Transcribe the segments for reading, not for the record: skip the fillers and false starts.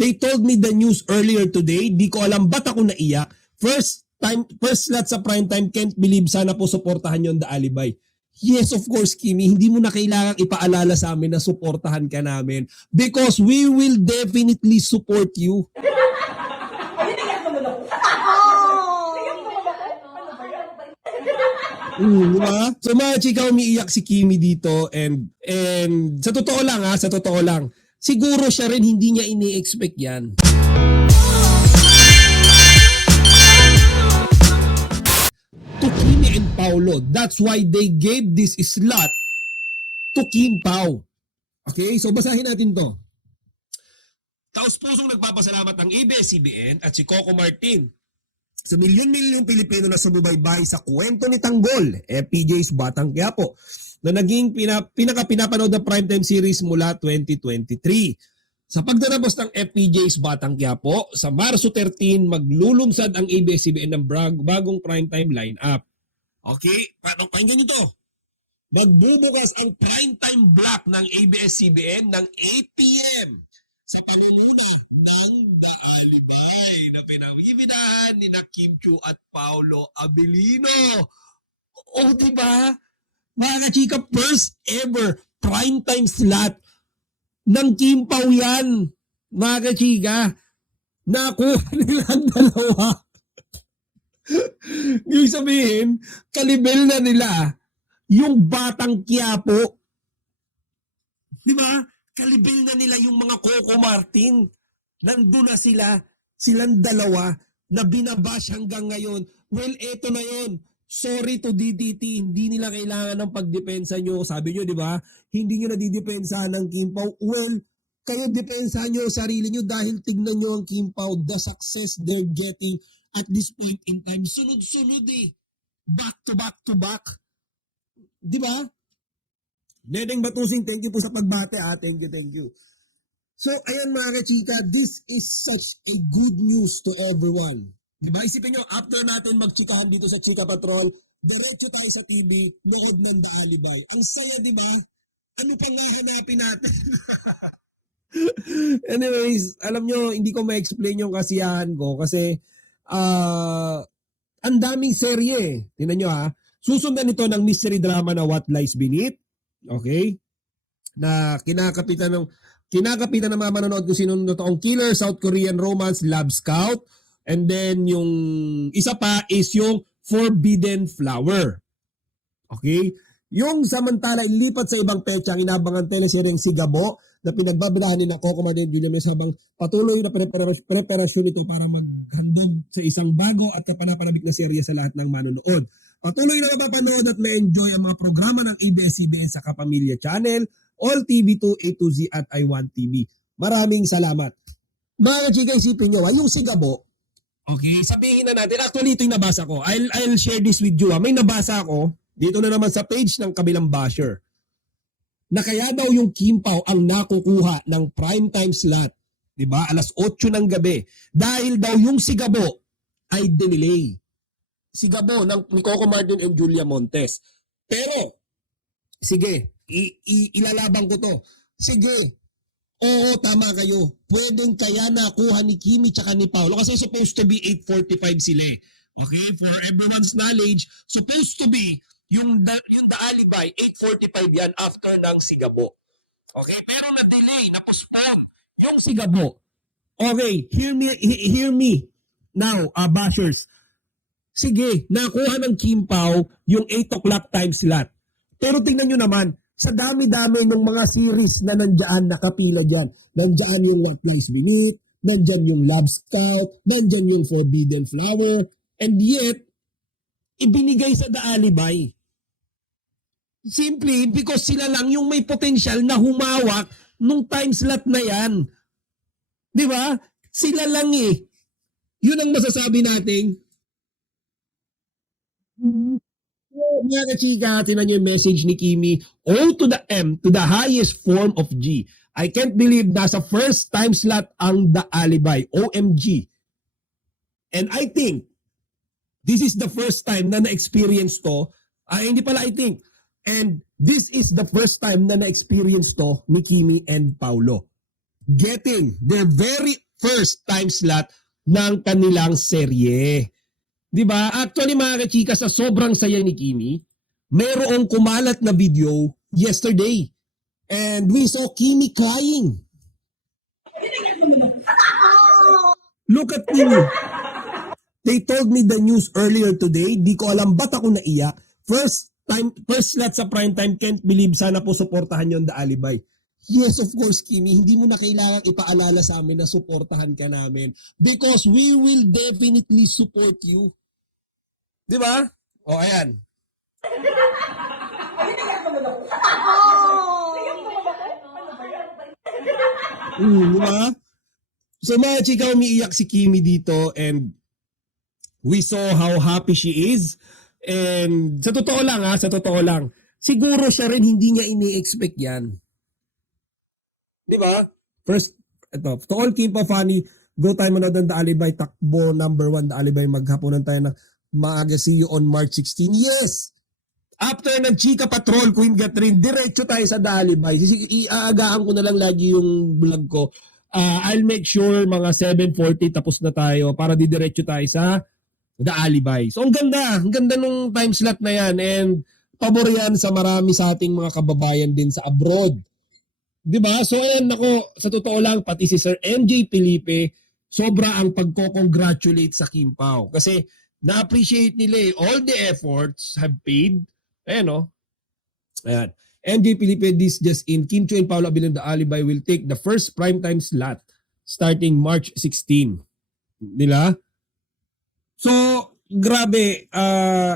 They told me the news earlier today. Di ko alam ba't ako naiyak. First slot sa primetime, can't believe, sana po suportahan yon The Alibay. Yes, of course, Kimi. Hindi mo na kailangang ipaalala sa amin na suportahan ka namin because we will definitely support you. Diba? So mga chika, umiiyak si Kimi dito and sa totoo lang, siguro siya rin hindi niya ini-expect yan. To Kimi and Paulo, that's why they gave this slot to Kim Pao. Okay, so basahin natin to. Taos-pusong nagpapasalamat ang ABS-CBN at si Coco Martin sa milyon-milyong Pilipino na sumubaybay sa kwento ni Tanggol, FPJ's Batang Quiapo, na naging pinaka-pinapanood na primetime series mula 2023. Sa pagtatapos ng FPJ's Batang Quiapo, sa Marso 13, maglulumsad ang ABS-CBN ng bagong primetime lineup. Okay, pakinggan nyo to. Magbubukas ang primetime block ng ABS-CBN ng 8 p.m. sa panununa ng The Alibay na pinangibidahan ni Kim Chiu at Paulo Abilino. O diba? Mga kachika, first ever primetime slot ng Kim Pao yan. Mga kachika, nakuha nilang dalawa. Yung sabihin, kalibel na nila yung Batang Quiapo. Diba? Kalibel na nila yung mga Coco Martin. Nandun na silang dalawa na binabash hanggang ngayon. Well, eto na yon. Sorry to DTT, hindi nila kailangan ng pagdepensa nyo. Sabi nyo, di ba? Hindi nyo nadidepensa ng Kim Pao. Well, kayo depensa nyo sarili nyo dahil tignan nyo ang Kim Pao, the success they're getting at this point in time. Sunod-sunod eh. Back to back to back. Di ba? Nedeng Batusing, thank you po sa pagbate. Thank you. So, ayan mga kachika, this is such a good news to everyone. Diba? Isipin nyo, after natin magchikahan dito sa Chika Patrol, diretso tayo sa TV, nood ng The Alibay. Ang saya, diba? Ano pang hahanapin natin? Anyways, alam nyo, hindi ko ma-explain yung kasiyahan ko kasi ang daming serye eh. Tingnan nyo ha. Susundan ito ng mystery drama na What Lies Beneath. Okay? Na kinakapitan ng mga manonood kung sino totoong killer, South Korean romance, Love Scout. And then yung isa pa is yung Forbidden Flower. Okay? Yung samantala ilipat sa ibang petsa ang inabangan teleseryeng Sigabo na pinagbabadahan ni na Coco Martin at Julia Mes habang patuloy na preparasyon ito para maghandog sa isang bago at kapanapanabik na serye sa lahat ng manonood. Patuloy na mapapanood at ma-enjoy ang mga programa ng ABS-CBN sa Kapamilya Channel, All TV2, A to Z at I1 TV. Maraming salamat. Mga chika, isipin nyo, yung Sigabo, okay, sabihin na natin, actually ito yung nabasa ko. I'll share this with you. May nabasa ako, dito na naman sa page ng kabilang basher, na kaya daw yung Kim Pao ang nakukuha ng primetime slot, diba? Alas 8 ng gabi. Dahil daw yung Sigabo ay dinelay. Sigabo ni Coco Martin and Julia Montes. Pero, sige, ilalaban ko to. Sige, oo, tama kayo. Pwedeng kaya nakuha ni Kimi tsaka ni Paulo kasi supposed to be 8:45 sila eh. Okay, for everyone's knowledge, supposed to be yung The Alibay, 8:45 yan after ng Sigabo. Okay, pero na-delay, na-postpone yung Sigabo. Okay, hear me now, bashers. Sige, nakuha ng Kim Pao yung 8 o'clock time slot. Pero tingnan nyo naman, sa dami-dami ng mga series na nandyan, nakapila dyan. Nandyan yung What Lies Beneath, nandyan yung Love Scout, nandyan yung Forbidden Flower, and yet, ibinigay sa The Alibay. Simply because sila lang yung may potential na humawak nung time slot na yan. Di ba? Sila lang eh. Yun ang masasabi natin. Mga kachika, tinan nyo yung message ni Kimi. O to the M, to the highest form of G. I can't believe nasa first time slot ang The Alibay. OMG. And I think, this is the first time na na-experience to. Hindi pala I think. And this is the first time na na-experience to ni Kimi and Paulo. Getting their very first time slot ng kanilang serye. 'Di ba? Actually mga kachika, sa sobrang saya ni Kimi, mayroong kumalat na video yesterday. And we saw Kimi crying. Look at Kimi. They told me the news earlier today. Di ko alam ba't ako naiyak. First slot sa prime time, can't believe, sana po suportahan yon The Alibay. Yes, of course, Kimi. Hindi mo na kailangang ipaalala sa amin na suportahan ka namin. Because we will definitely support you. Di ba? O, ayan. Di ba? So mga chika, umiiyak si Kimi dito and we saw how happy she is. And sa totoo lang, siguro siya rin hindi niya ini-expect yan. Di ba? First, ito, to all Kimpa funny, go tayo manood ng The Alibay, takbo number 1, The Alibay, maghapunan tayo na maaga, see you on March 16. Yes! After ng Chika Patrol, Queen Catherine, diretso tayo sa The Alibay. Iaagaan ko na lang lagi yung vlog ko. I'll make sure mga 7:40 tapos na tayo para didiretso tayo sa The Alibay. So ang ganda nung time slot na yan and pabor yan sa marami sa ating mga kababayan din sa abroad. 'Di ba? So ayan, nako, sa totoo lang, pati si Sir MJ Felipe, sobra ang pagko-congratulate sa Kim Pao kasi na-appreciate nila all the efforts have paid. Ayan, no? Ayan. MJ Felipe, this just in, Kim Chiu and Paolo Abilino The Alibay will take the first primetime slot starting March 16. Nila? So, grabe,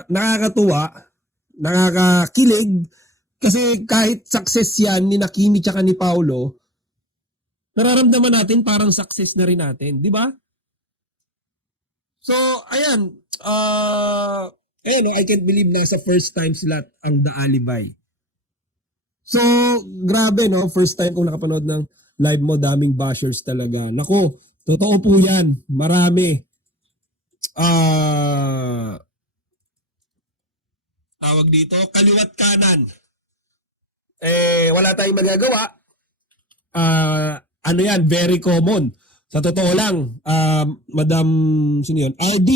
nakakatuwa, nakakakilig, kasi kahit success yan ni Kimi tsaka ni Paolo, nararamdaman natin parang success na rin natin, di ba? So, ayan, I can't believe nasa first time slot ang The Alibay. So, grabe, no? First time kong nakapanood ng live mo, daming bashers talaga. Nako, totoo po yan. Marami. Tawag dito, kaliwat kanan. Wala tayong magagawa. Ano yan, very common. Sa totoo lang, Madam, sino yun? RD,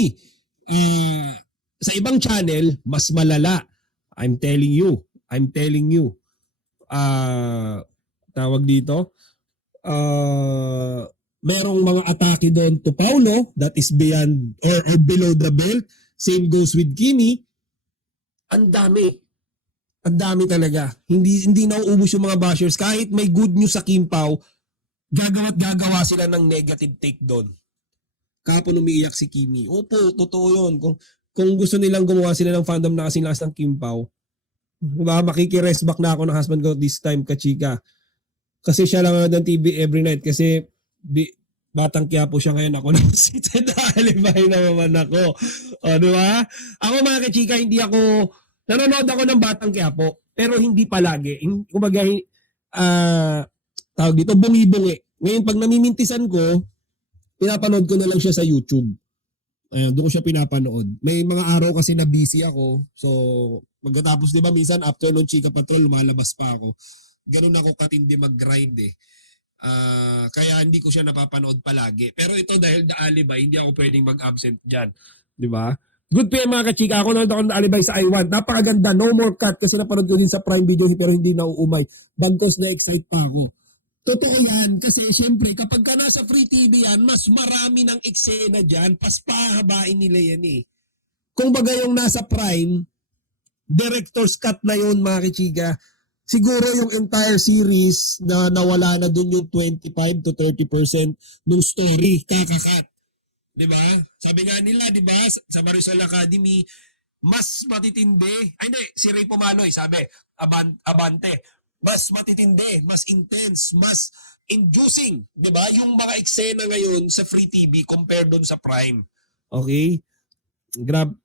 sa ibang channel, mas malala. I'm telling you. Tawag dito, merong mga atake doon to Paolo that is beyond or below the belt. Same goes with Kimi. Ang dami talaga. Hindi nauubos yung mga bashers. Kahit may good news sa Kim Pao, gagawa sila ng negative take doon. Kapon umiiyak si Kimi. Opo, totoo yun. Kung gusto nilang gumawa sila ng fandom na kasing lakas ng Kim Pao, diba, makikirest back na ako ng husband ko this time, kachika. Kasi siya lang ng TV every night. Kasi Batang Quiapo siya ngayon. Ako na si Ted Alibay na naman ako. O, diba? Ako mga kachika, nanonood ako ng Batang Quiapo. Pero hindi palagi. Kumbaga, tawag dito, bungi-bungi. Ngayon, pag namimintisan ko, pinapanood ko na lang siya sa YouTube. Ayun, doon ko siya pinapanood. May mga araw kasi na busy ako. So, magkatapos, di ba, minsan after nung Chika Patrol, lumalabas pa ako. Ganun ako katindi mag-grind eh. Kaya hindi ko siya napapanood palagi. Pero ito dahil The Alibay, hindi ako pwedeng mag-absent dyan. Di ba? Good PM mga kachika. Ako nanood ako ng The Alibay sa I1. Napakaganda. No more cut kasi napanood ko din sa Prime Video pero hindi nauumay. Bagkos na-excite pa ako. Totoo yan kasi syempre kapag ka nasa free TV yan, mas marami ng eksena dyan, paspahabain nila yan eh. Kung baga yung nasa Prime, director's cut na yun mga kichiga, siguro yung entire series na nawala na dun yung 25 to 30% ng story, kakakat. Diba? Sabi nga nila, diba, sa Marisol Academy, mas matitindi, hindi, si Ray Pumanoy, sabi, Abante, mas matitindi, mas intense, mas inducing, 'di ba? Yung mga eksena ngayon sa free TV compared doon sa Prime. Okay?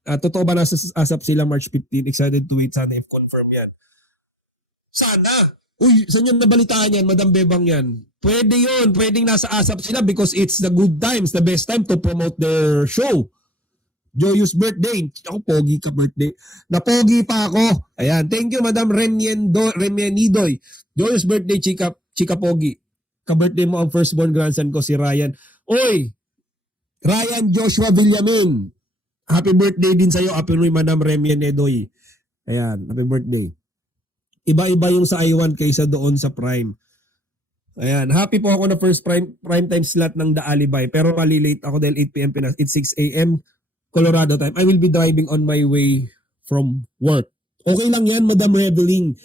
Totoo ba nasa ASAP sila March 15? Excited to wait, sana if confirm 'yan. Sana. Uy, saan yung nabalitaan yan, Madam Bebang yan? Pwede yun, pwedeng nasa ASAP sila because it's the good times, the best time to promote their show. Joyous birthday. Ako, pogi ka birthday. Napogi pa ako. Ayan. Thank you, Madam Remianidoy. Joyous birthday, Chika Pogi. Ka-birthday mo ang firstborn grandson ko, si Ryan. Oy, Ryan Joshua Villamin. Happy birthday din sa'yo, Happy New Madam Remy Nedoy. Ayan, happy birthday. Iba-iba yung sa I1 kaysa doon sa Prime. Ayan, happy po ako na first prime time slot ng The Alibay. Pero malilate ako dahil 8 p.m. Pinas. It's 6 a.m. Colorado time. I will be driving on my way from work. Okay lang yan, Madam Reveling.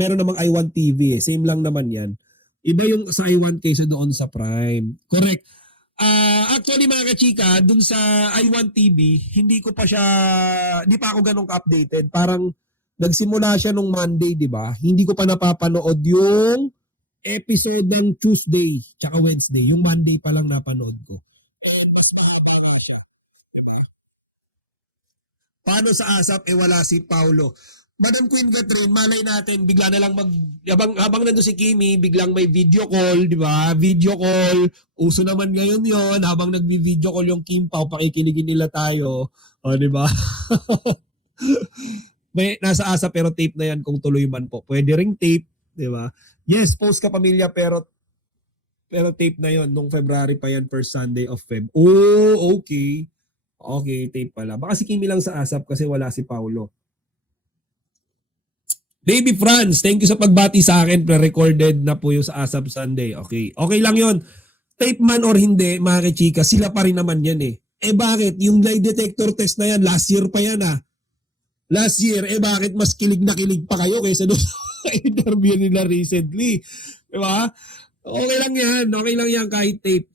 Meron namang I1 TV eh. Same lang naman yan. Iba yung sa I1 kaysa doon sa Prime. Correct. Actually mga kachika, dun sa I1 TV, hindi pa ako ganun ka-updated. Parang nagsimula siya nung Monday, di ba? Hindi ko pa napapanood yung episode ng Tuesday tsaka Wednesday. Yung Monday pa lang napanood ko. Paano sa ASAP wala si Paulo? Madam Queen Catherine, malay natin, bigla na lang habang nandun si Kimi, biglang may video call, di ba? Video call. Uso naman ngayon yon habang nagbi-video call yung Kim Pao, pakikinigin nila tayo. O, di ba? May nasa ASAP pero tape na yan kung tuloy man po. Pwede ring tape, di ba? Yes, post ka pamilya pero tape na yon nung February pa yan, first Sunday of Feb. Oh, okay. Okay, tape pala. Baka si Kimi lang sa ASAP kasi wala si Paulo. Baby Franz, thank you sa pagbati sa akin. Pre-recorded na po yung sa ASAP Sunday. Okay. Okay lang yon. Tape man or hindi, mga kachika, sila pa rin naman yan eh. Bakit? Yung lie detector test na yan, last year pa yan ah. Last year, bakit mas kilig na kilig pa kayo kaysa doon sa interview nila recently? Diba? Okay lang yan. Okay lang yan kahit tape.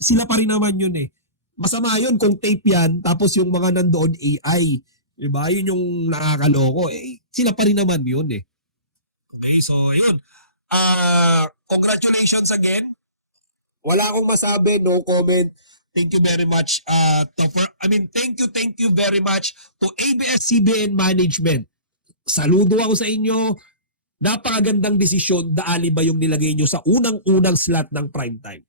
Sila pa rin naman yun eh. Masama yun kung tape yan, tapos yung mga nandoon AI. Diba? Yun yung nakakaloko. Sila pa rin naman yun eh. Okay, so yun. Congratulations again. Wala akong masabi, no comment. Thank you very much. Thank you very much to ABS-CBN Management. Saludo ako sa inyo. Napakagandang desisyon. The Alibay yung nilagay nyo sa unang-unang slot ng primetime.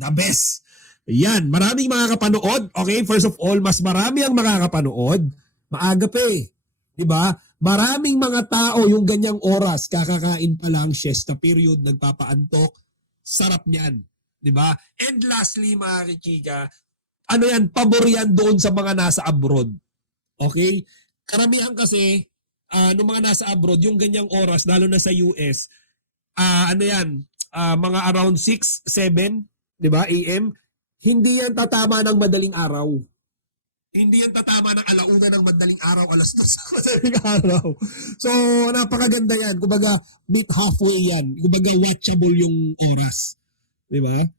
The best. Yan, maraming makakapanood. Okay, first of all, mas marami ang makakapanood. Maaga pa eh. Diba? Maraming mga tao yung ganyang oras, kakakain pa lang, siesta period, nagpapaantok. Sarap niyan. Diba? And lastly, mga kikika, pabor yan doon sa mga nasa abroad. Okay? Karamihan kasi, nung mga nasa abroad, yung ganyang oras, lalo na sa US, mga around 6, 7, diba, AM, hindi yan tatama ng madaling araw. Hindi yan tatama ng alauna ng madaling araw, alas 2 ng madaling araw. So, napakaganda yan. Kumbaga, meet halfway yan. Kumbaga, watchable yung oras. Diba?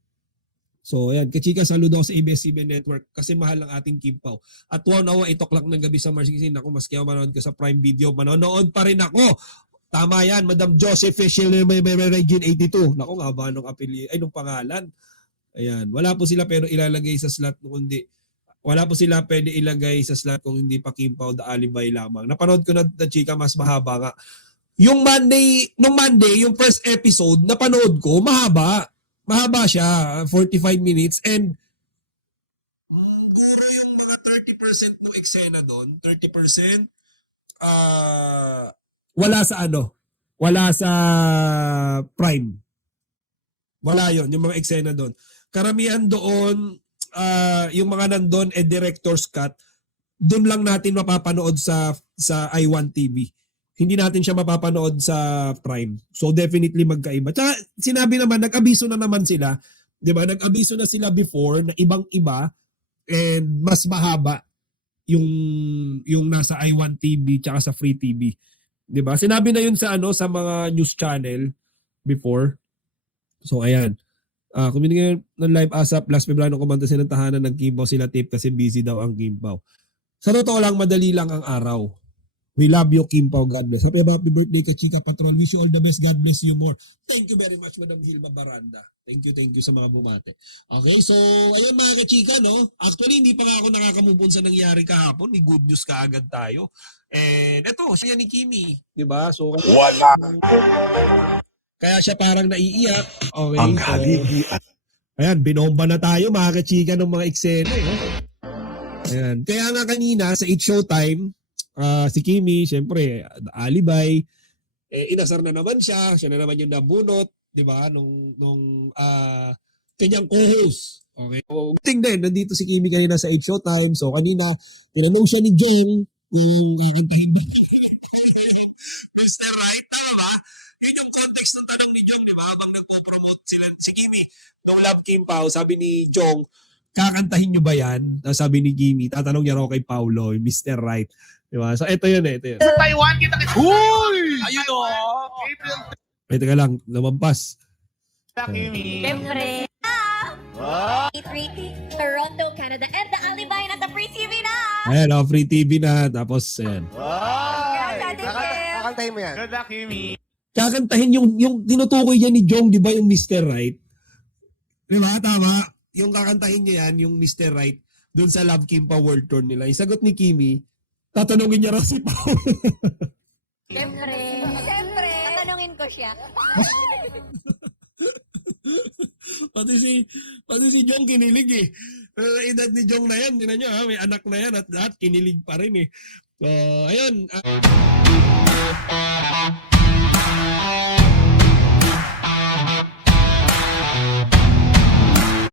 So, ayan. Kachika, saludo ako sa ABS-CBN Network kasi mahal ang ating Kim Pao. At 1 hour, 8 o'clock ng gabi sa Mars 16. Ako, maski ako manood ko sa Prime Video, manonood pa rin ako. Tama yan, Madam Joseph Fischel, may Regine 82. Naku, nga ba nung nung pangalan? Ayan. Wala po sila pero ilalagay sa slot kundi wala po sila pwede ilagay sa slot kung hindi pa Kim Pao, The Alibay lamang. Napanood ko na chika, mas mahaba nga. Yung nung Monday, yung first episode, napanood ko, mahaba. Mahaba siya, 45 minutes. And guro yung mga 30% ng eksena doon, 30%, wala sa Prime. Wala yon yung mga eksena doon. Karamihan doon, yung mga nandun director's cut, doon lang natin mapapanood sa I1 TV. Hindi natin siya mapapanood sa Prime. So definitely magkaiba. Tsaka sinabi naman, nag-abiso na naman sila. Diba? Nag-abiso na sila before na ibang-iba and mas mahaba yung nasa I1 TV tsaka sa Free TV. Diba? Sinabi na yun sa mga news channel before. So ayan. Kung binigyan ng live ASAP, last February nung kumanta sila ng tahanan ng Kim Pao, sila tape kasi busy daw ang Kim Pao. Sa totoo lang, madali lang ang araw. We love you, Kim Pao. God bless. Happy birthday, Kachika Patrol. Wish you all the best. God bless you more. Thank you very much, Madam Hilma Baranda. Thank you sa mga bumate. Okay, so, ayun mga kachika, no? Actually, hindi pa nga ako nakakamove on sa nangyari kahapon. May good news kaagad tayo. And eto, siya ni Kimi. Diba? So, kaya siya parang naiiyak. Okay, ang haligi at ayan, binomba na tayo mga kachika ng mga eksena. Ayan. Kaya nga kanina sa 8 Showtime, si Kimi, syempre, Alibay, inasar na naman siya na naman yung nabunot, di ba? kanyang co-host. Okay. So, tingnan, nandito si Kimi kanina sa 8 Showtime. So, kanina, tinanong siya ni Jen, Mr. Right, tama ba? Yun yung context ng tanong ni Jong, di ba? Habang nagpo-promote sila, si Kimi, nung Love Game Pao, sabi ni Jong, kakantahin nyo ba yan? Sabi ni Kimi, tatanong niya raw kay Paulo, Mr. Right. Di ba? So, ito yun eh. Ito yun. Sa Taiwan, kita kita. Uy! Ayun o. April Ay, teka lang, lumampas. Kimi. Siyempre. Wow. Toronto, Canada, and the Alibay na sa Free TV na! Ayan, free TV na. Tapos, ayan. Kakantahin mo yan. Good luck, Kimi. Kakantahin yung tinutukoy niya ni Jong, di ba, yung Mr. Right? Di ba? Tama. Yung kakantahin niya yan, yung Mr. Right, dun sa Love Kimpa World Tour nila. Yung sagot ni Kimi, tatanungin niya raw si Pao. Siyempre. Tatanungin ko siya. Pati si Jong kinilig eh. Edad ni Jong na yan, tinan nyo ha, may anak na yan at lahat kinilig pa rin eh. So, ayun.